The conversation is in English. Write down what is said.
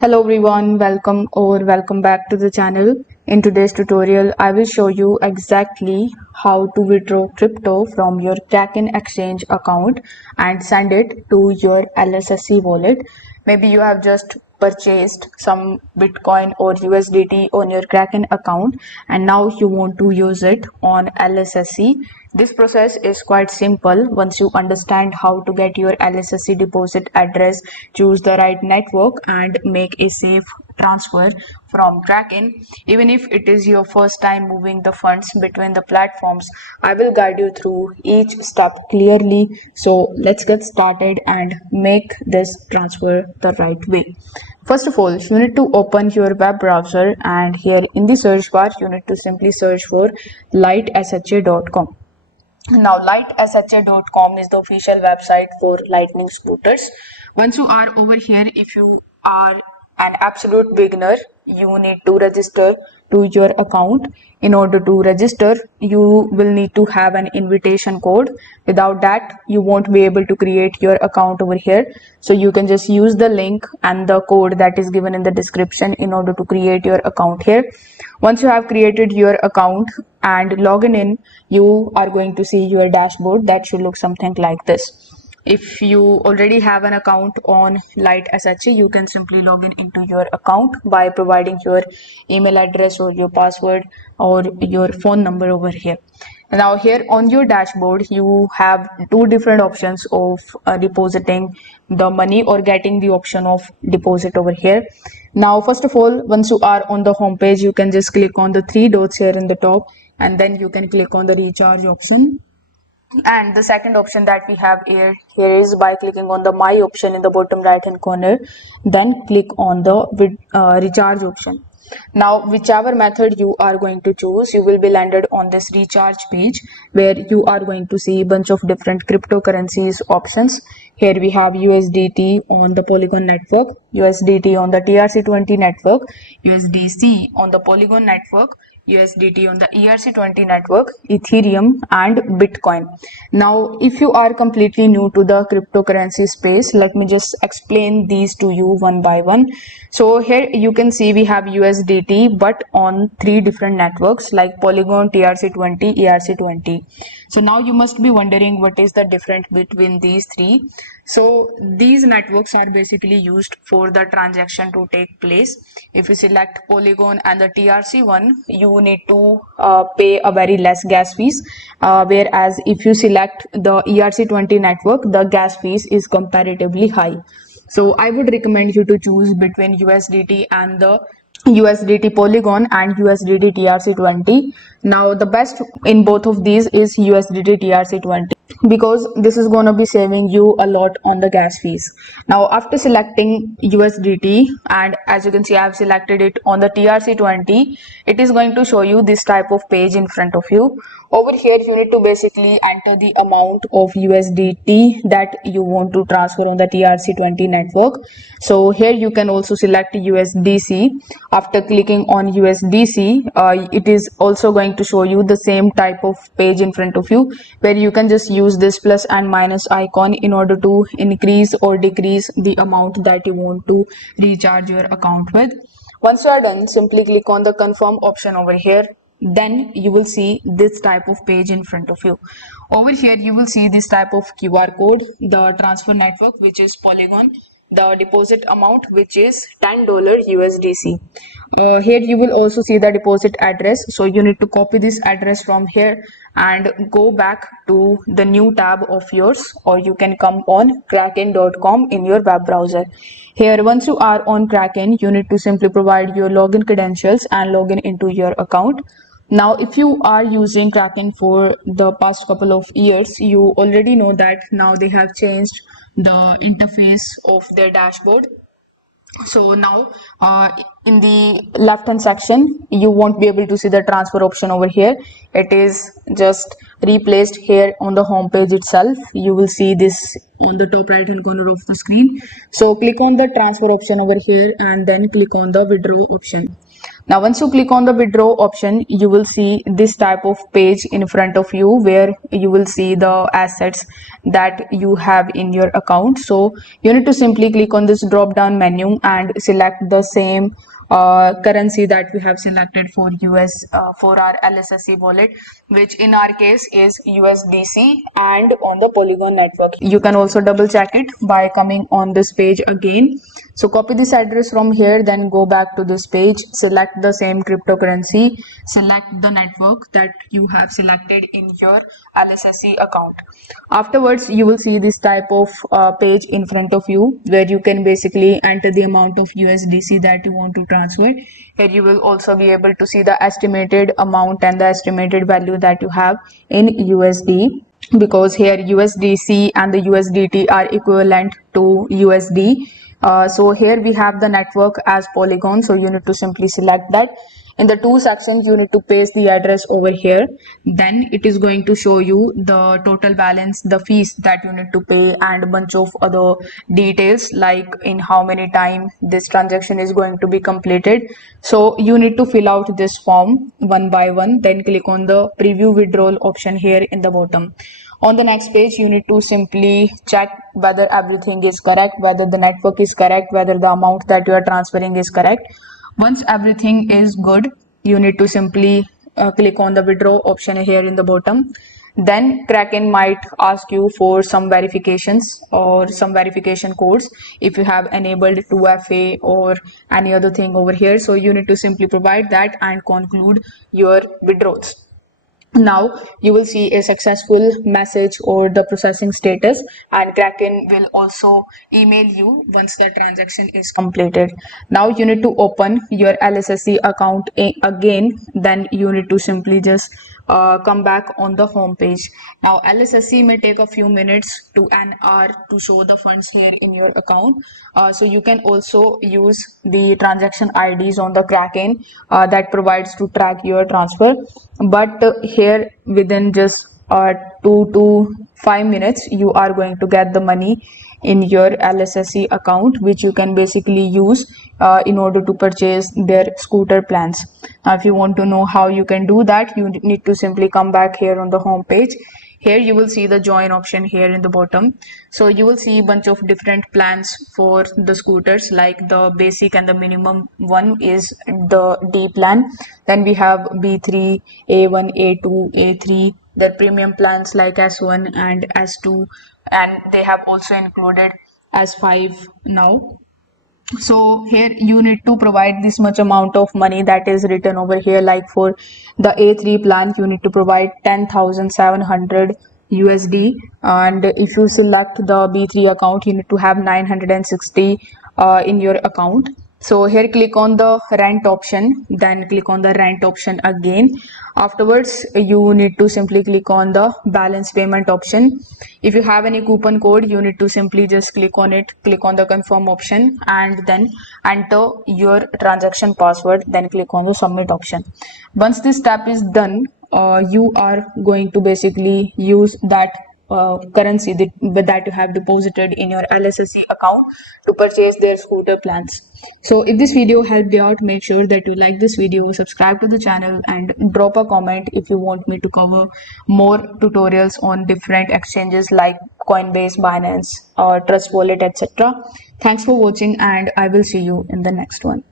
Hello everyone, welcome back to the channel. In today's tutorial, I will show you exactly how to withdraw crypto from your Kraken exchange account and send it to your LSSC wallet. Maybe you have just purchased some Bitcoin or USDT on your Kraken account and now you want to use it on LSSC. This process is quite simple once you understand how to get your LSSC deposit address, choose the right network and make a safe transfer from Kraken. Even if it is your first time moving the funds between the platforms, I will guide you through each step clearly. So let's get started and make this transfer the right way. First of all, you need to open your web browser and here in the search bar, you need to simply search for lightsha.com. Now, lightsha.com is the official website for lightning scooters. Once you are over here, if you are an absolute beginner, you need to register to your account. In order to register, you will need to have an invitation code. Without that, you won't be able to create your account over here. So you can just use the link and the code that is given in the description in order to create your account here. Once you have created your account and login in, you are going to see your dashboard that should look something like this. If you already have an account on LightSHA, you can simply log into your account by providing your email address or your password or your phone number over here. Now here on your dashboard, you have two different options of depositing the money or getting the option of deposit over here. Now, first of all, once you are on the home page, you can just click on the three dots here in the top and then you can click on the recharge option. And the second option that we have here is by clicking on the my option in the bottom right hand corner, then click on the recharge option. Now, whichever method you are going to choose, you will be landed on this recharge page where you are going to see a bunch of different cryptocurrencies options. Here we have USDT on the Polygon network, USDT on the TRC20 network, USDC on the Polygon network, USDT on the ERC20 network, Ethereum and Bitcoin. Now, if you are completely new to the cryptocurrency space, let me just explain these to you one by one. So here you can see we have USDT but on three different networks like Polygon, TRC20, ERC20. So now you must be wondering what is the difference between these three. So these networks are basically used for the transaction to take place. If you select Polygon and the TRC one, you need to pay a very less gas fees, whereas if you select the ERC20 network, the gas fees is comparatively high. So I would recommend you to choose between USDT and the USDT Polygon and USDT TRC20. Now the best in both of these is USDT TRC20 because this is going to be saving you a lot on the gas fees. Now after selecting USDT, and as you can see I have selected it on the TRC20, it is going to show you this type of page in front of you. Over here you need to basically enter the amount of USDT that you want to transfer on the TRC20 network. So here you can also select USDC. After clicking on USDC, it is also going to show you the same type of page in front of you where you can just use this plus and minus icon in order to increase or decrease the amount that you want to recharge your account with. Once you are done, simply click on the confirm option over here. Then you will see this type of page in front of you. Over here you will see this type of QR code, the transfer network which is Polygon, the deposit amount which is $10 USDC. Here you will also see the deposit address, so you need to copy this address from here and go back to the new tab of yours, or you can come on kraken.com in your web browser. Here once you are on Kraken, you need to simply provide your login credentials and login into your account. Now, if you are using Kraken for the past couple of years, you already know that now they have changed the interface of their dashboard. So now in the left hand section, you won't be able to see the transfer option over here. It is just replaced here on the home page itself. You will see this on the top right hand corner of the screen. So click on the transfer option over here and then click on the withdraw option. Now once you click on the withdraw option, you will see this type of page in front of you where you will see the assets that you have in your account. So you need to simply click on this drop down menu and select the same currency that we have selected for for our LSSC wallet, which in our case is USDC and on the Polygon network. You can also double check it by coming on this page again. So copy this address from here, then go back to this page, select the same cryptocurrency, select the network that you have selected in your LSSC account. Afterwards, you will see this type of page in front of you where you can basically enter the amount of USDC that you want to transfer. Here you will also be able to see the estimated amount and the estimated value that you have in USD, because here USDC and the USDT are equivalent to USD. So here we have the network as Polygon, so you need to simply select that. In the to section, you need to paste the address over here. Then it is going to show you the total balance, the fees that you need to pay, and a bunch of other details like in how many time this transaction is going to be completed. So you need to fill out this form one by one, then click on the preview withdrawal option here in the bottom. On the next page, you need to simply check whether everything is correct, whether the network is correct, whether the amount that you are transferring is correct. Once everything is good, you need to simply click on the withdraw option here in the bottom. Then Kraken might ask you for some verifications or some verification codes if you have enabled 2FA or any other thing over here. So you need to simply provide that and conclude your withdrawals. Now you will see a successful message or the processing status, and Kraken will also email you once the transaction is completed. Now you need to open your LSSC account again. Then you need to simply just come back on the home page. Now LSSC may take a few minutes to an hour to show the funds here in your account. So you can also use the transaction IDs on the Kraken that provides to track your transfer. But here within just 2 to 5 minutes, you are going to get the money in your LSSC account, which you can basically use in order to purchase their scooter plans. Now if you want to know how you can do that, you need to simply come back here on the home page. Here you will see the join option here in the bottom. So you will see a bunch of different plans for the scooters, like the basic and the minimum one is the D plan. Then we have B3, A1, A2, A3, their premium plans like S1 and S2, and they have also included S5 now. So here you need to provide this much amount of money that is written over here. Like for the A3 plan, you need to provide 10,700 USD, and if you select the B3 account, you need to have 960 in your account. So here click on the rent option, then click on the rent option again. Afterwards, you need to simply click on the balance payment option. If you have any coupon code, you need to simply just click on it, click on the confirm option, and then enter your transaction password, then click on the submit option. Once this step is done, you are going to basically use that currency that you have deposited in your LSSC account to purchase their scooter plans. So if this video helped you out, make sure that you like this video, subscribe to the channel, and drop a comment if you want me to cover more tutorials on different exchanges like Coinbase, Binance, or Trust Wallet, etc. Thanks for watching, and I will see you in the next one.